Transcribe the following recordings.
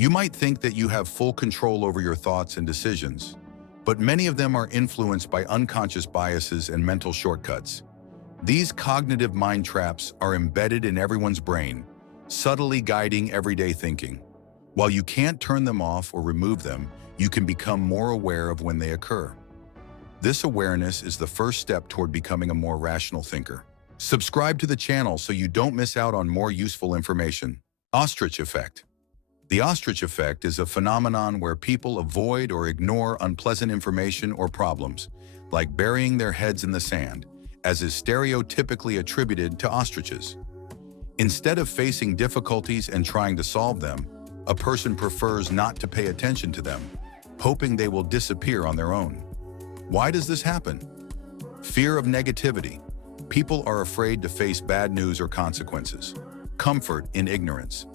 You might think that you have full control over your thoughts and decisions, but many of them are influenced by unconscious biases and mental shortcuts. These cognitive mind traps are embedded in everyone's brain, subtly guiding everyday thinking. While you can't turn them off or remove them, you can become more aware of when they occur. This awareness is the first step toward becoming a more rational thinker. Subscribe to the channel so you don't miss out on more useful information. Ostrich Effect. The ostrich effect is a phenomenon where people avoid or ignore unpleasant information or problems, like burying their heads in the sand, as is stereotypically attributed to ostriches. Instead of facing difficulties and trying to solve them, a person prefers not to pay attention to them, hoping they will disappear on their own. Why does this happen? Fear of negativity. People are afraid to face bad news or consequences. Comfort in ignorance.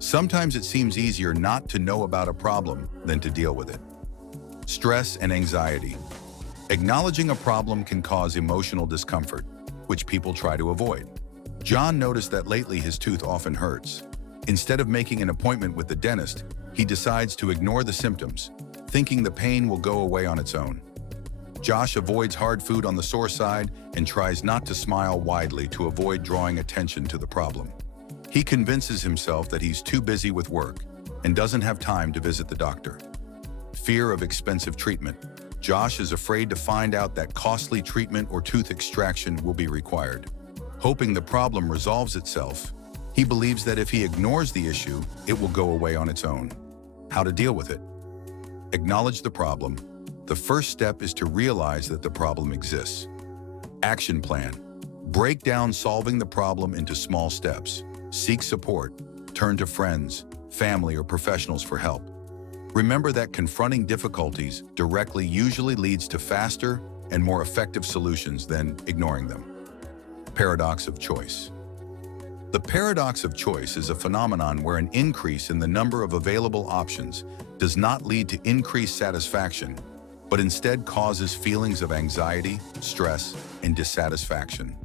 Sometimes it seems easier not to know about a problem than to deal with it. Stress and anxiety. Acknowledging a problem can cause emotional discomfort, which people try to avoid. John noticed that lately his tooth often hurts. Instead of making an appointment with the dentist, he decides to ignore the symptoms, thinking the pain will go away on its own. Josh avoids hard food on the sore side and tries not to smile widely to avoid drawing attention to the problem. He convinces himself that he's too busy with work and doesn't have time to visit the doctor. Fear of expensive treatment. Josh is afraid to find out that costly treatment or tooth extraction will be required. Hoping the problem resolves itself, he believes that if he ignores the issue, it will go away on its own. How to deal with it? Acknowledge the problem. The first step is to realize that the problem exists. Action plan. Break down solving the problem into small steps. Seek support. Turn to friends, family, or professionals for help. Remember that confronting difficulties directly usually leads to faster and more effective solutions than ignoring them. Paradox of choice. The paradox of choice is a phenomenon where an increase in the number of available options does not lead to increased satisfaction, but instead causes feelings of anxiety, stress, and dissatisfaction.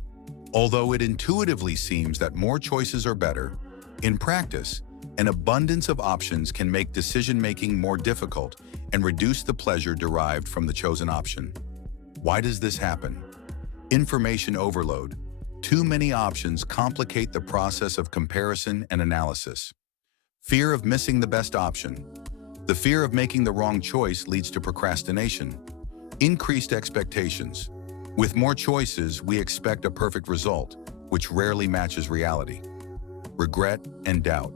Although it intuitively seems that more choices are better, in practice, an abundance of options can make decision-making more difficult and reduce the pleasure derived from the chosen option. Why does this happen? Information overload. Too many options complicate the process of comparison and analysis. Fear of missing the best option. The fear of making the wrong choice leads to procrastination. Increased expectations. With more choices, we expect a perfect result, which rarely matches reality. Regret and doubt.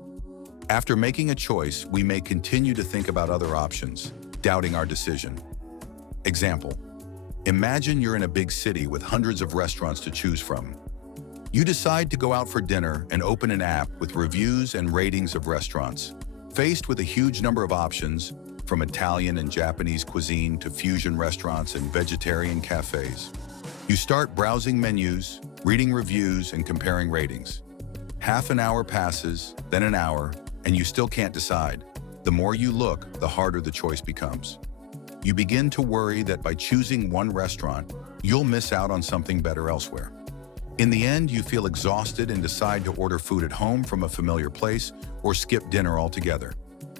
After making a choice, we may continue to think about other options, doubting our decision. Example: imagine you're in a big city with hundreds of restaurants to choose from. You decide to go out for dinner and open an app with reviews and ratings of restaurants. Faced with a huge number of options, from Italian and Japanese cuisine to fusion restaurants and vegetarian cafes, you start browsing menus, reading reviews, and comparing ratings. Half an hour passes, then an hour, and you still can't decide. The more you look, the harder the choice becomes. You begin to worry that by choosing one restaurant, you'll miss out on something better elsewhere. In the end, you feel exhausted and decide to order food at home from a familiar place or skip dinner altogether.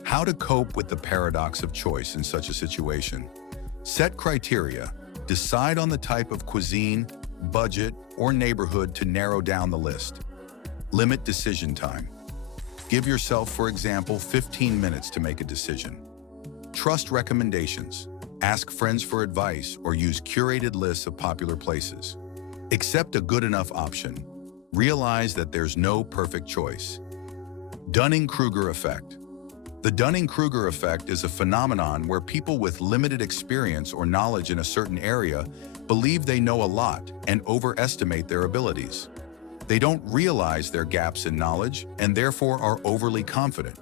How to cope with the paradox of choice in such a situation? Set criteria. Decide on the type of cuisine, budget, or neighborhood to narrow down the list. Limit decision time. Give yourself, for example, 15 minutes to make a decision. Trust recommendations. Ask friends for advice or use curated lists of popular places. Accept a good enough option. Realize that there's no perfect choice. Dunning-Kruger Effect. The Dunning-Kruger Effect is a phenomenon where people with limited experience or knowledge in a certain area believe they know a lot and overestimate their abilities. They don't realize their gaps in knowledge and therefore are overly confident.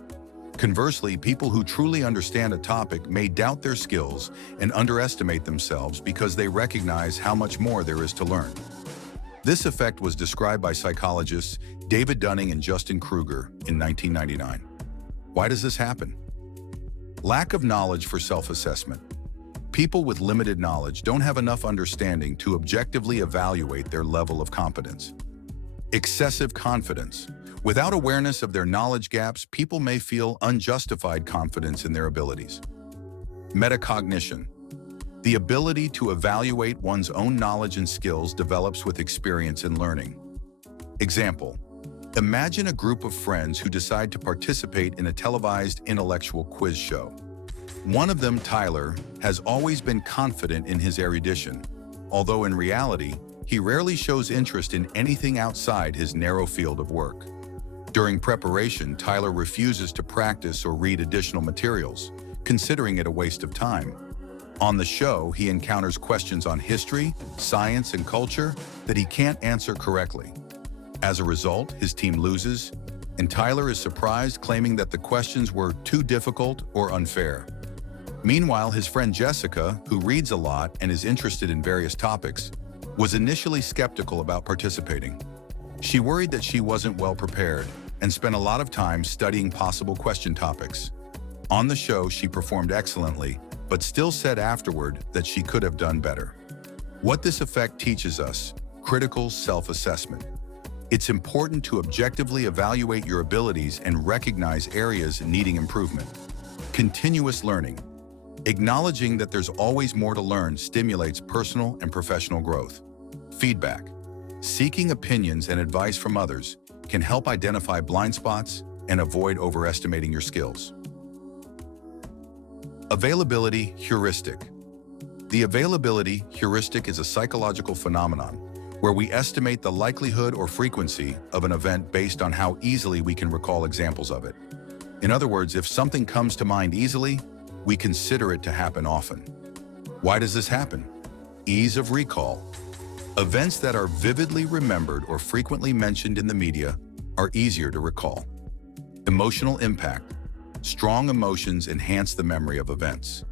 Conversely, people who truly understand a topic may doubt their skills and underestimate themselves because they recognize how much more there is to learn. This effect was described by psychologists David Dunning and Justin Kruger in 1999. Why does this happen? Lack of knowledge for self-assessment. People with limited knowledge don't have enough understanding to objectively evaluate their level of competence. Excessive confidence. Without awareness of their knowledge gaps, people may feel unjustified confidence in their abilities. Metacognition. The ability to evaluate one's own knowledge and skills develops with experience and learning. Example: imagine a group of friends who decide to participate in a televised intellectual quiz show. One of them, Tyler, has always been confident in his erudition, although in reality, he rarely shows interest in anything outside his narrow field of work. During preparation, Tyler refuses to practice or read additional materials, considering it a waste of time. On the show, he encounters questions on history, science, and culture that he can't answer correctly. As a result, his team loses, and Tyler is surprised, claiming that the questions were too difficult or unfair. Meanwhile, his friend Jessica, who reads a lot and is interested in various topics, was initially skeptical about participating. She worried that she wasn't well prepared and spent a lot of time studying possible question topics. On the show, she performed excellently, but still said afterward that she could have done better. What this effect teaches us: critical self-assessment. It's important to objectively evaluate your abilities and recognize areas needing improvement. Continuous learning. Acknowledging that there's always more to learn stimulates personal and professional growth. Feedback. Seeking opinions and advice from others can help identify blind spots and avoid overestimating your skills. Availability heuristic. The availability heuristic is a psychological phenomenon where we estimate the likelihood or frequency of an event based on how easily we can recall examples of it. In other words, if something comes to mind easily, we consider it to happen often. Why does this happen? Ease of recall. Events that are vividly remembered or frequently mentioned in the media are easier to recall. Emotional impact. Strong emotions enhance the memory of events.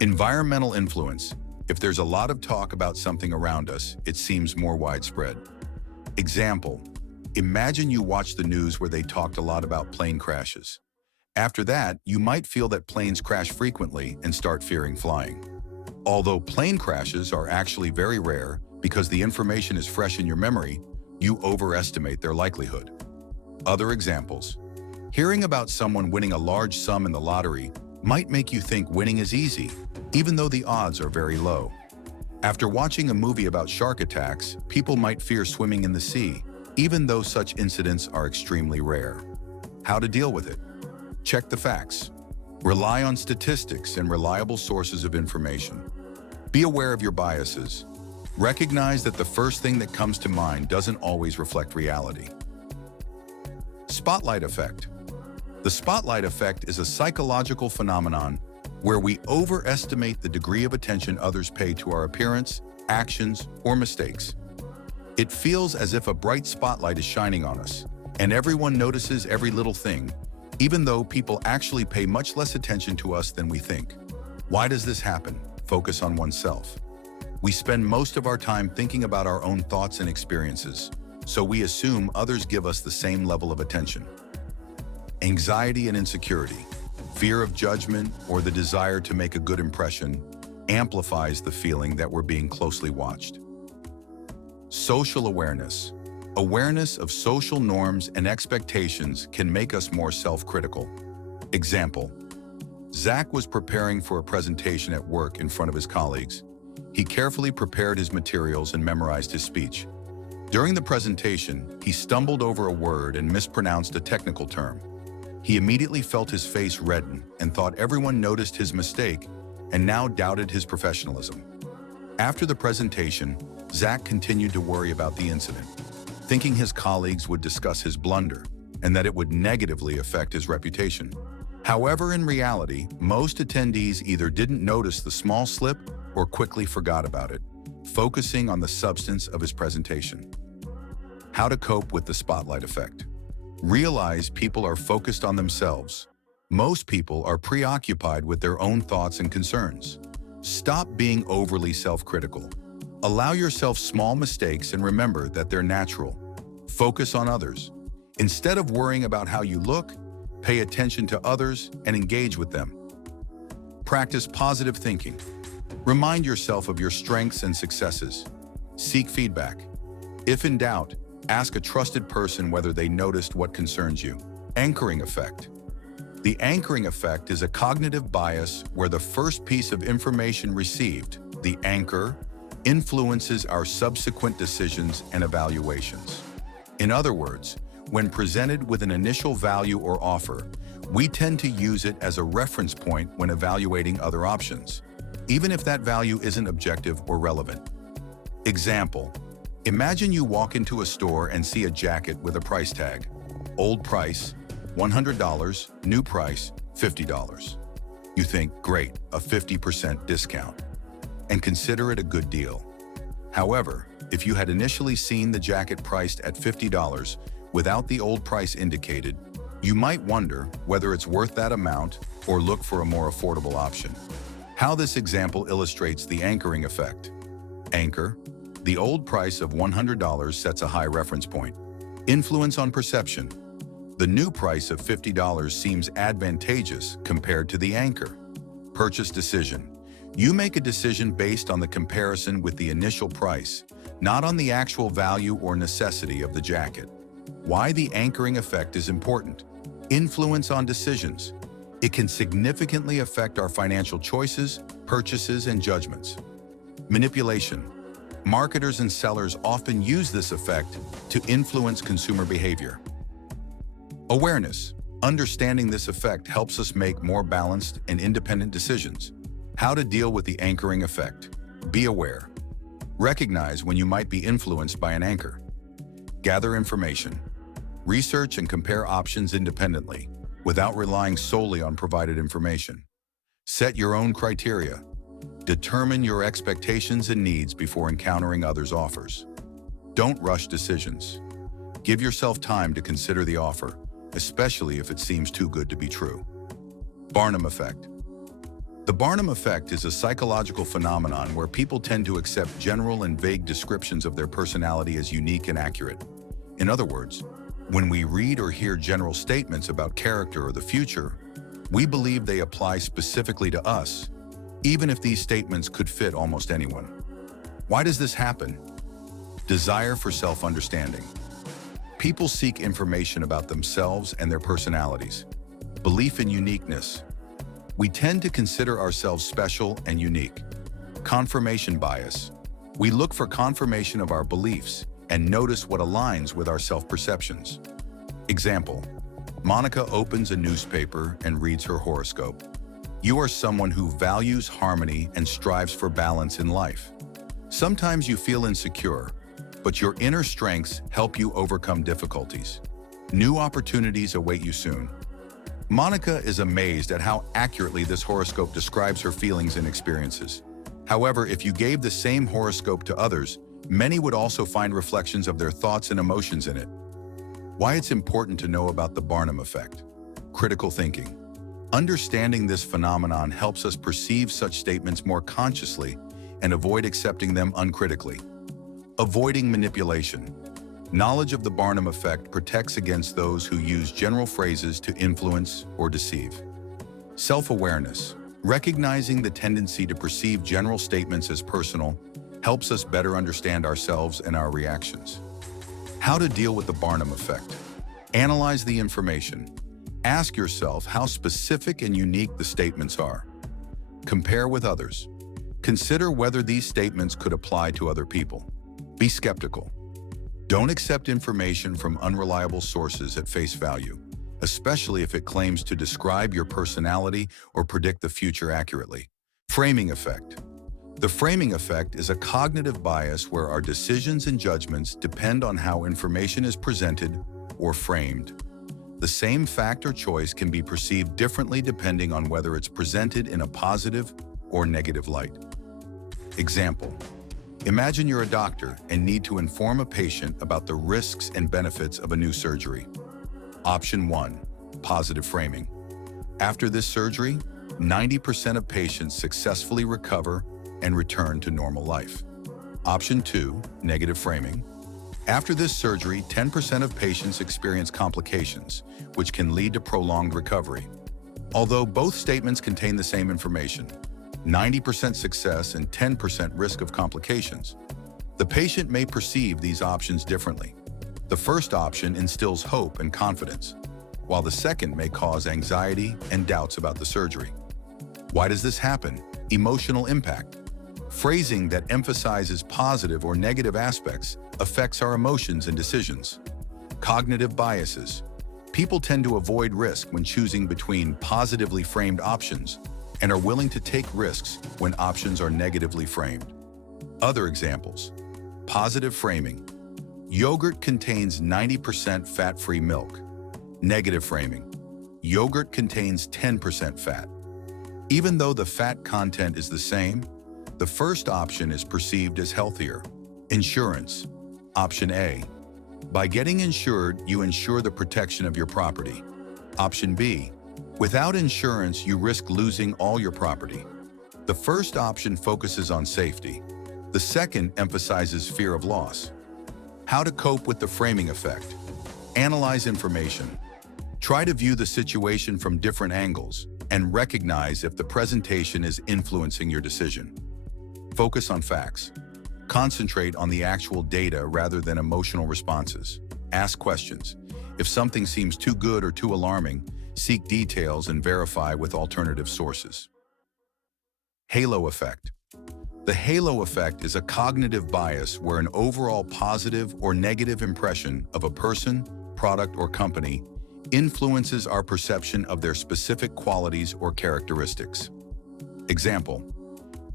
Environmental influence. If there's a lot of talk about something around us, it seems more widespread. Example: imagine you watch the news where they talked a lot about plane crashes. After that, you might feel that planes crash frequently and start fearing flying. Although plane crashes are actually very rare because the information is fresh in your memory, you overestimate their likelihood. Other examples: hearing about someone winning a large sum in the lottery might make you think winning is easy, even though the odds are very low. After watching a movie about shark attacks, people might fear swimming in the sea, even though such incidents are extremely rare. How to deal with it? Check the facts. Rely on statistics and reliable sources of information. Be aware of your biases. Recognize that the first thing that comes to mind doesn't always reflect reality. Spotlight effect. The spotlight effect is a psychological phenomenon where we overestimate the degree of attention others pay to our appearance, actions, or mistakes. It feels as if a bright spotlight is shining on us, and everyone notices every little thing, even though people actually pay much less attention to us than we think. Why does this happen? Focus on oneself. We spend most of our time thinking about our own thoughts and experiences, so we assume others give us the same level of attention. Anxiety and insecurity. Fear of judgment or the desire to make a good impression amplifies the feeling that we're being closely watched. Social awareness. Awareness of social norms and expectations can make us more self-critical. Example: Zach was preparing for a presentation at work in front of his colleagues. He carefully prepared his materials and memorized his speech. During the presentation, he stumbled over a word and mispronounced a technical term. He immediately felt his face redden and thought everyone noticed his mistake and now doubted his professionalism. After the presentation, Zach continued to worry about the incident, thinking his colleagues would discuss his blunder and that it would negatively affect his reputation. However, in reality, most attendees either didn't notice the small slip or quickly forgot about it, focusing on the substance of his presentation. How to cope with the spotlight effect. Realize people are focused on themselves. Most people are preoccupied with their own thoughts and concerns. Stop being overly self-critical. Allow yourself small mistakes and remember that they're natural. Focus on others. Instead of worrying about how you look, pay attention to others and engage with them. Practice positive thinking. Remind yourself of your strengths and successes. Seek feedback. If in doubt, Ask a trusted person whether they noticed what concerns you. Anchoring effect. The anchoring effect is a cognitive bias where the first piece of information received, the anchor, influences our subsequent decisions and evaluations. In other words, when presented with an initial value or offer, we tend to use it as a reference point when evaluating other options, even if that value isn't objective or relevant. Example: imagine you walk into a store and see a jacket with a price tag. Old price, $100, new price, $50. You think, great, a 50% discount, and consider it a good deal. However, if you had initially seen the jacket priced at $50 without the old price indicated, you might wonder whether it's worth that amount or look for a more affordable option. How this example illustrates the anchoring effect. Anchor: the old price of $100 sets a high reference point. Influence on perception: the new price of $50 seems advantageous compared to the anchor. Purchase decision: you make a decision based on the comparison with the initial price, not on the actual value or necessity of the jacket. Why the anchoring effect is important. Influence on decisions: it can significantly affect our financial choices, purchases, and judgments. Manipulation: marketers and sellers often use this effect to influence consumer behavior. Awareness: understanding this effect helps us make more balanced and independent decisions. How to deal with the anchoring effect. Be aware. Recognize when you might be influenced by an anchor. Gather information. Research and compare options independently, without relying solely on provided information. Set your own criteria. Determine your expectations and needs before encountering others' offers. Don't rush decisions. Give yourself time to consider the offer, especially if it seems too good to be true. Barnum Effect. The Barnum Effect is a psychological phenomenon where people tend to accept general and vague descriptions of their personality as unique and accurate. In other words, when we read or hear general statements about character or the future, we believe they apply specifically to us, even if these statements could fit almost anyone. Why does this happen? Desire for self-understanding. People seek information about themselves and their personalities. Belief in uniqueness. We tend to consider ourselves special and unique. Confirmation bias. We look for confirmation of our beliefs and notice what aligns with our self-perceptions. Example: Monica opens a newspaper and reads her horoscope. You are someone who values harmony and strives for balance in life. Sometimes you feel insecure, but your inner strengths help you overcome difficulties. New opportunities await you soon. Monica is amazed at how accurately this horoscope describes her feelings and experiences. However, if you gave the same horoscope to others, many would also find reflections of their thoughts and emotions in it. Why it's important to know about the Barnum Effect. Critical thinking. Understanding this phenomenon helps us perceive such statements more consciously and avoid accepting them uncritically. Avoiding manipulation. Knowledge of the Barnum Effect protects against those who use general phrases to influence or deceive. Self-awareness. Recognizing the tendency to perceive general statements as personal helps us better understand ourselves and our reactions. How to deal with the Barnum Effect. Analyze the information. Ask yourself how specific and unique the statements are. Compare with others. Consider whether these statements could apply to other people. Be skeptical. Don't accept information from unreliable sources at face value, especially if it claims to describe your personality or predict the future accurately. Framing effect. The framing effect is a cognitive bias where our decisions and judgments depend on how information is presented or framed. The same fact or choice can be perceived differently depending on whether it's presented in a positive or negative light. Example: imagine you're a doctor and need to inform a patient about the risks and benefits of a new surgery. Option 1, positive framing. After this surgery, 90% of patients successfully recover and return to normal life. Option 2, negative framing. After this surgery, 10% of patients experience complications, which can lead to prolonged recovery. Although both statements contain the same information, 90% success and 10% risk of complications, the patient may perceive these options differently. The first option instills hope and confidence, while the second may cause anxiety and doubts about the surgery. Why does this happen? Emotional impact. Phrasing that emphasizes positive or negative aspects affects our emotions and decisions. Cognitive biases. People tend to avoid risk when choosing between positively framed options and are willing to take risks when options are negatively framed. Other examples. Positive framing. Yogurt contains 90% fat-free milk. Negative framing. Yogurt contains 10% fat. Even though the fat content is the same, the first option is perceived as healthier. Insurance. Option A. By getting insured, you ensure the protection of your property. Option B. Without insurance, you risk losing all your property. The first option focuses on safety. The second emphasizes fear of loss. How to cope with the framing effect. Analyze information. Try to view the situation from different angles and recognize if the presentation is influencing your decision. Focus on facts. Concentrate on the actual data rather than emotional responses. Ask questions. If something seems too good or too alarming, seek details and verify with alternative sources. Halo effect. The halo effect is a cognitive bias where an overall positive or negative impression of a person, product, or company influences our perception of their specific qualities or characteristics. Example.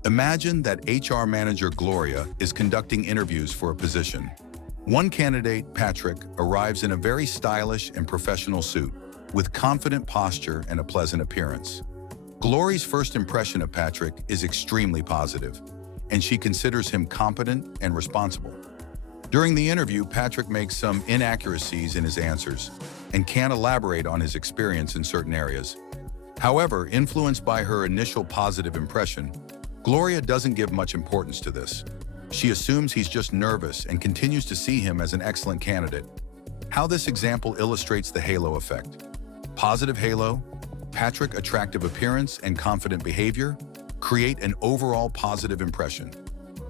Imagine that HR manager Gloria is conducting interviews for a position. One candidate, Patrick, arrives in a very stylish and professional suit, with confident posture and a pleasant appearance. Gloria's first impression of Patrick is extremely positive, and she considers him competent and responsible. During the interview, Patrick makes some inaccuracies in his answers and can't elaborate on his experience in certain areas. However, influenced by her initial positive impression, Gloria doesn't give much importance to this. She assumes he's just nervous and continues to see him as an excellent candidate. How this example illustrates the halo effect. Positive halo, Patrick's attractive appearance and confident behavior create an overall positive impression.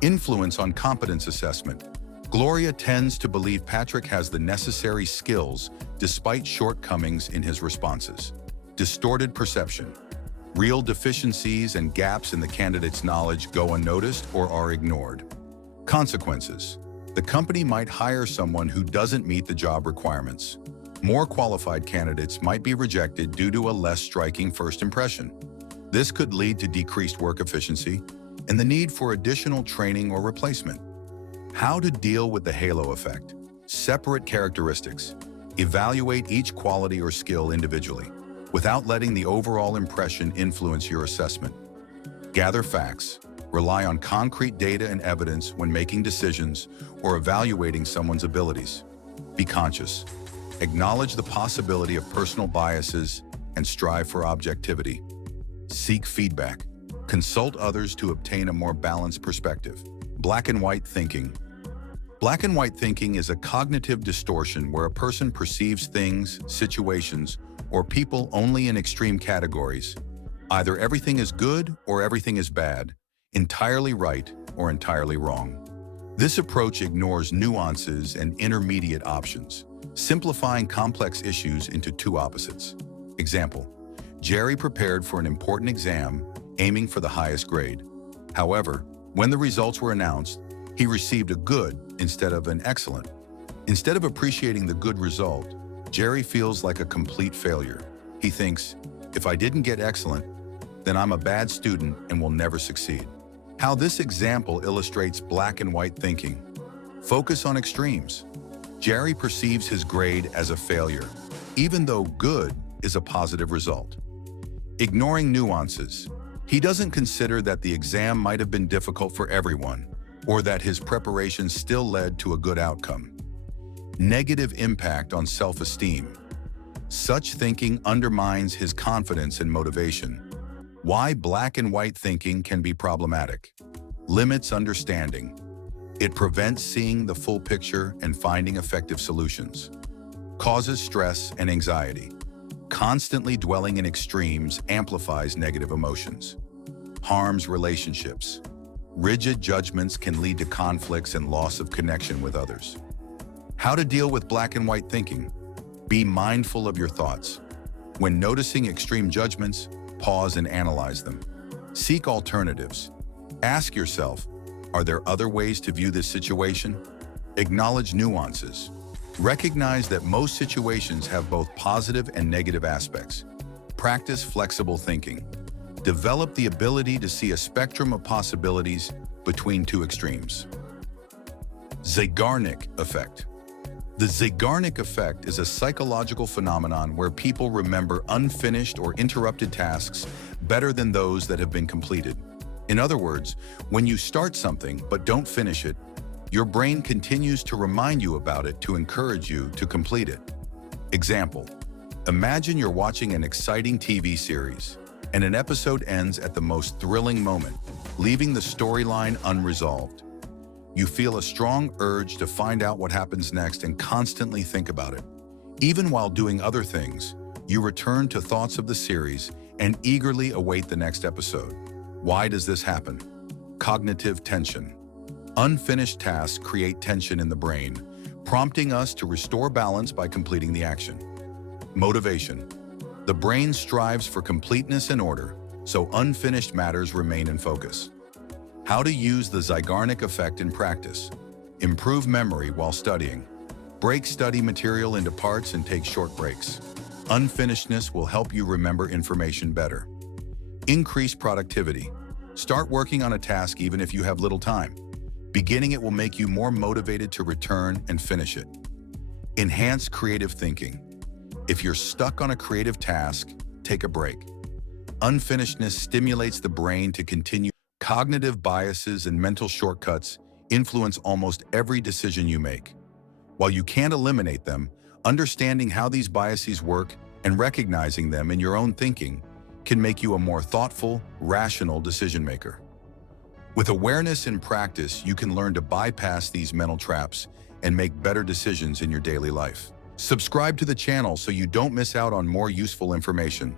Influence on competence assessment. Gloria tends to believe Patrick has the necessary skills despite shortcomings in his responses. Distorted perception. Real deficiencies and gaps in the candidate's knowledge go unnoticed or are ignored. Consequences. The company might hire someone who doesn't meet the job requirements. More qualified candidates might be rejected due to a less striking first impression. This could lead to decreased work efficiency and the need for additional training or replacement. How to deal with the halo effect. Separate characteristics. Evaluate each quality or skill individually, without letting the overall impression influence your assessment. Gather facts. Rely on concrete data and evidence when making decisions or evaluating someone's abilities. Be conscious. Acknowledge the possibility of personal biases and strive for objectivity. Seek feedback. Consult others to obtain a more balanced perspective. Black and white thinking. Black and white thinking is a cognitive distortion where a person perceives things, situations, or people only in extreme categories. Either everything is good or everything is bad, entirely right or entirely wrong. This approach ignores nuances and intermediate options, simplifying complex issues into two opposites. Example, Jerry prepared for an important exam, aiming for the highest grade. However, when the results were announced, he received a good instead of an excellent. Instead of appreciating the good result, Jerry feels like a complete failure. He thinks, if I didn't get excellent, then I'm a bad student and will never succeed. How this example illustrates black and white thinking. Focus on extremes. Jerry perceives his grade as a failure, even though good is a positive result. Ignoring nuances. He doesn't consider that the exam might have been difficult for everyone, or that his preparation still led to a good outcome. Negative impact on self-esteem. Such thinking undermines his confidence and motivation. Why black and white thinking can be problematic. Limits understanding. It prevents seeing the full picture and finding effective solutions. Causes stress and anxiety. Constantly dwelling in extremes amplifies negative emotions. Harms relationships. Rigid judgments can lead to conflicts and loss of connection with others. How to deal with black and white thinking. Be mindful of your thoughts. When noticing extreme judgments, pause and analyze them. Seek alternatives. Ask yourself, are there other ways to view this situation? Acknowledge nuances. Recognize that most situations have both positive and negative aspects. Practice flexible thinking. Develop the ability to see a spectrum of possibilities between two extremes. Zeigarnik Effect. The Zeigarnik Effect is a psychological phenomenon where people remember unfinished or interrupted tasks better than those that have been completed. In other words, when you start something but don't finish it, your brain continues to remind you about it to encourage you to complete it. Example: imagine you're watching an exciting TV series, and an episode ends at the most thrilling moment, leaving the storyline unresolved. You feel a strong urge to find out what happens next and constantly think about it. Even while doing other things, you return to thoughts of the series and eagerly await the next episode. Why does this happen? Cognitive tension. Unfinished tasks create tension in the brain, prompting us to restore balance by completing the action. Motivation. The brain strives for completeness and order, so unfinished matters remain in focus. How to use the Zeigarnik Effect in practice. Improve memory while studying. Break study material into parts and take short breaks. Unfinishedness will help you remember information better. Increase productivity. Start working on a task even if you have little time. Beginning it will make you more motivated to return and finish it. Enhance creative thinking. If you're stuck on a creative task, take a break. Unfinishedness stimulates the brain to continue. Cognitive biases and mental shortcuts influence almost every decision you make. While you can't eliminate them, understanding how these biases work and recognizing them in your own thinking can make you a more thoughtful, rational decision maker. With awareness and practice, you can learn to bypass these mental traps and make better decisions in your daily life. Subscribe to the channel so you don't miss out on more useful information.